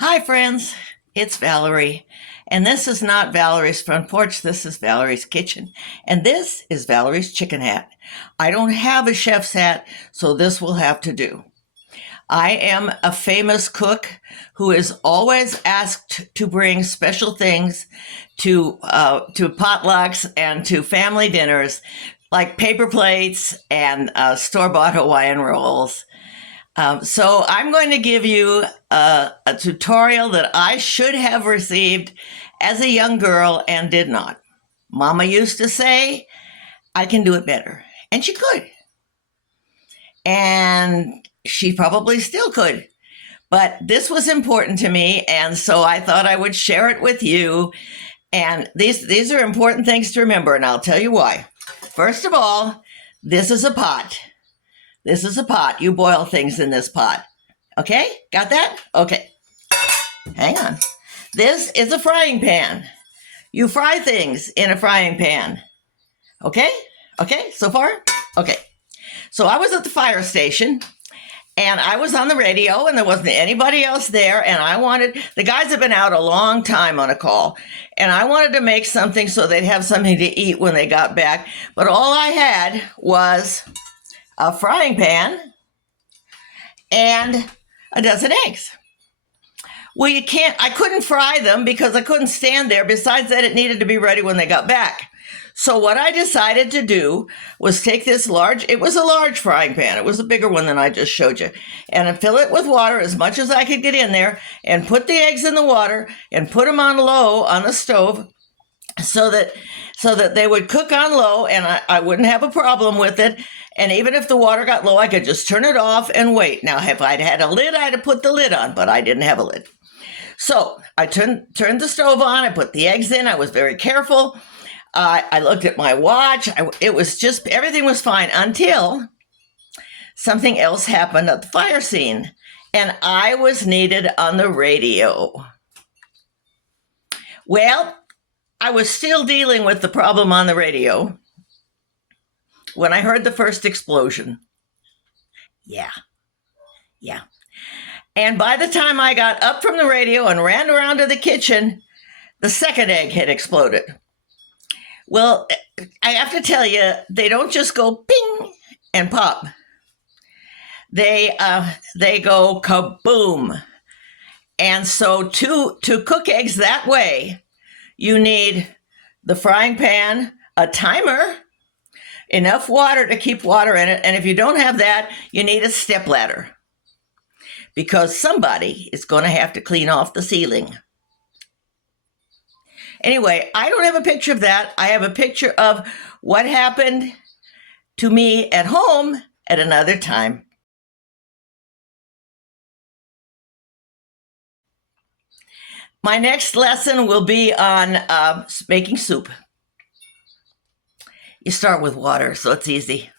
Hi, friends. It's Valerie. And this is not Valerie's front porch. This is Valerie's kitchen. And this is Valerie's chicken hat. I don't have a chef's hat, so this will have to do. I am a famous cook who is always asked to bring special things to potlucks and to family dinners, like paper plates and store-bought Hawaiian rolls. So I'm going to give you a tutorial that I should have received as a young girl and did not. Mama used to say, I can do it better. And she could. And she probably still could. But this was important to me, and so I thought I would share it with you. And these are important things to remember, and I'll tell you why. First of all, this is a pot. This is a pot. You boil things in this pot. Okay? Got that? Okay. Hang on. This is a frying pan. You fry things in a frying pan. Okay? Okay, so far? Okay. So I was at the fire station, and I was on the radio, and there wasn't anybody else there, and the guys have been out a long time on a call, and I wanted to make something so they'd have something to eat when they got back, but all I had was a frying pan and a dozen eggs. Well, I couldn't fry them because I couldn't stand there. Besides that, it needed to be ready when they got back. So what I decided to do was take it was a large frying pan. It was a bigger one than I just showed you. And fill it with water as much as I could get in there and put the eggs in the water and put them on low on the stove so that they would cook on low and I wouldn't have a problem with it. And even if the water got low, I could just turn it off and wait. Now, if I'd had a lid, I'd have put the lid on, but I didn't have a lid. So I turned the stove on. I put the eggs in. I was very careful. I looked at my watch. Everything was fine until something else happened at the fire scene. And I was needed on the radio. Well, I was still dealing with the problem on the radio when I heard the first explosion. Yeah. And by the time I got up from the radio and ran around to the kitchen, the second egg had exploded. Well, I have to tell you, they don't just go ping and pop. They go kaboom. And so to cook eggs that way, you need the frying pan, a timer, enough water to keep water in it. And if you don't have that, you need a stepladder because somebody is going to have to clean off the ceiling. Anyway, I don't have a picture of that. I have a picture of what happened to me at home at another time. My next lesson will be on making soup. You start with water, so it's easy.